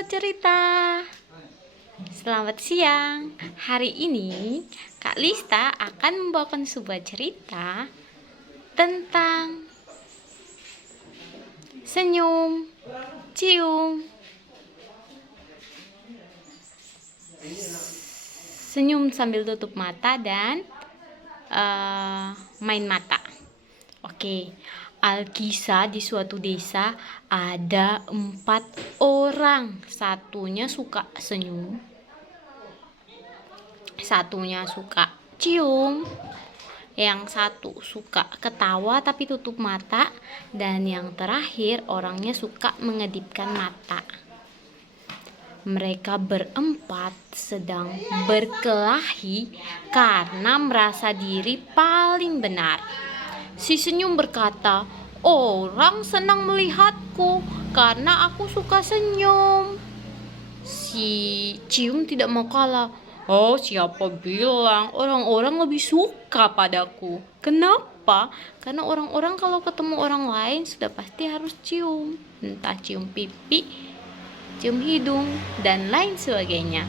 Sobat Cerita. Selamat siang. Hari ini Kak Lista akan membawakan sebuah cerita tentang senyum, cium. Senyum sambil tutup mata dan main mata. Oke. Alkisah di suatu desa ada 4 orang. Satunya suka senyum, satunya suka cium, yang satu suka ketawa tapi tutup mata, dan yang terakhir orangnya suka mengedipkan mata. Mereka berempat sedang berkelahi karena merasa diri paling benar. Si senyum berkata, "Orang senang melihatku karena aku suka senyum." Si cium tidak mau kalah. "Oh, siapa bilang orang-orang lebih suka padaku? Kenapa? Karena orang-orang kalau ketemu orang lain sudah pasti harus cium. Entah cium pipi, cium hidung, dan lain sebagainya."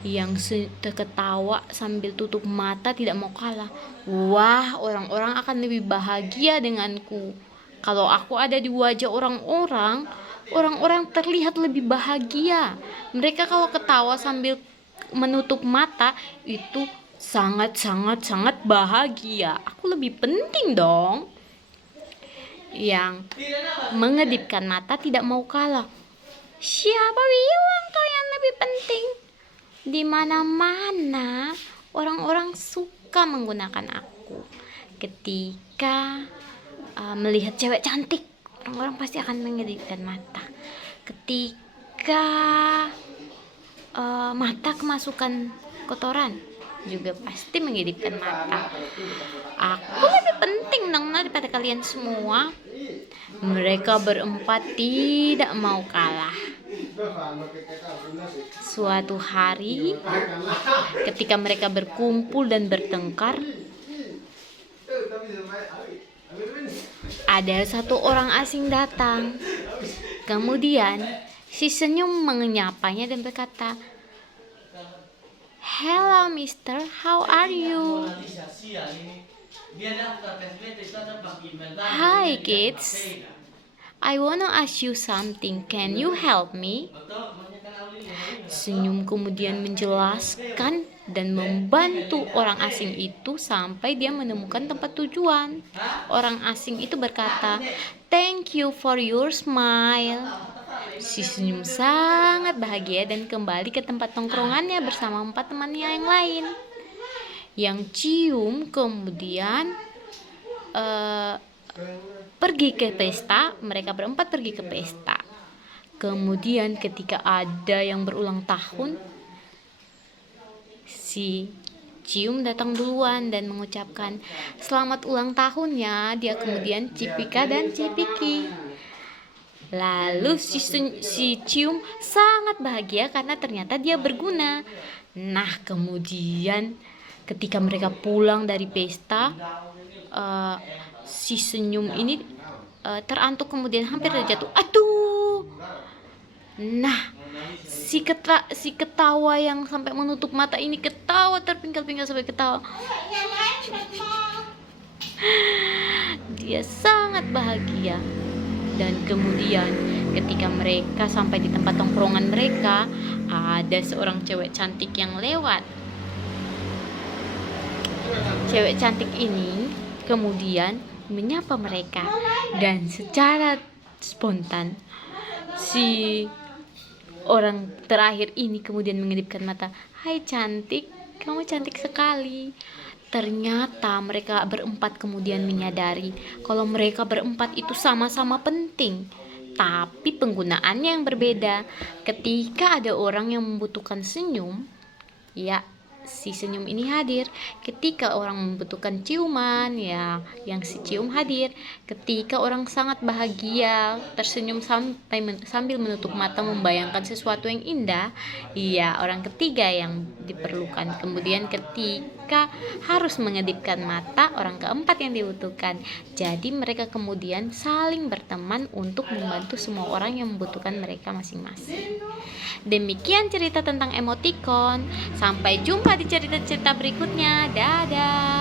Yang terketawa sambil tutup mata tidak mau kalah. "Wah, orang-orang akan lebih bahagia denganku. Kalau aku ada di wajah orang-orang, orang-orang terlihat lebih bahagia. Mereka kalau ketawa sambil menutup mata itu sangat bahagia. Aku lebih penting dong." Yang mengedipkan mata tidak mau kalah. "Siapa bilang kalian lebih penting? Di mana-mana orang-orang suka menggunakan aku. Ketika melihat cewek cantik, orang-orang pasti akan mengedipkan mata. Ketika mata kemasukan kotoran, juga pasti mengedipkan mata. Aku lebih penting dong daripada kalian semua." Mereka berempat tidak mau kalah. Suatu hari, ketika mereka berkumpul dan bertengkar, ada satu orang asing datang. Kemudian si senyum menyapanya dan berkata, "Hello mister, how are you?" "Hi kids, I wanna ask you something. Can you help me?" Senyum kemudian menjelaskan dan membantu orang asing itu sampai dia menemukan tempat tujuan. Orang asing itu berkata, "Thank you for your smile." Si senyum sangat bahagia dan kembali ke tempat tongkrongannya bersama 4 temannya yang lain. Yang cium kemudian pergi ke pesta. Mereka berempat pergi ke pesta. Kemudian ketika ada yang berulang tahun, si cium datang duluan dan mengucapkan selamat ulang tahun ya. Dia kemudian cipika dan cipiki. Lalu si cium sangat bahagia karena ternyata dia berguna. Nah, kemudian ketika mereka pulang dari pesta, si senyum ini terantuk kemudian hampir terjatuh. Aduh. Nah, si ketawa yang sampai menutup mata ini ketawa terpingkal-pingkal sampai ketawa. Dia sangat bahagia. Dan kemudian ketika mereka sampai di tempat tongkrongan mereka, ada seorang cewek cantik yang lewat. Cewek cantik ini kemudian menyapa mereka, dan secara spontan si orang terakhir ini kemudian mengedipkan mata. "Hai cantik, kamu cantik sekali." Ternyata mereka berempat kemudian menyadari kalau mereka berempat itu sama-sama penting, tapi penggunaannya yang berbeda. Ketika ada orang yang membutuhkan senyum, ya si senyum ini hadir. Ketika orang membutuhkan ciuman, ya yang si cium hadir. Ketika orang sangat bahagia, tersenyum sambil menutup mata membayangkan sesuatu yang indah, ya orang ketiga yang diperlukan. Kemudian ketika mereka harus mengedipkan mata orang keempat yang dibutuhkan. Jadi mereka kemudian saling berteman untuk membantu semua orang yang membutuhkan mereka masing-masing. Demikian cerita tentang emoticon. Sampai jumpa di cerita-cerita berikutnya. Dadah.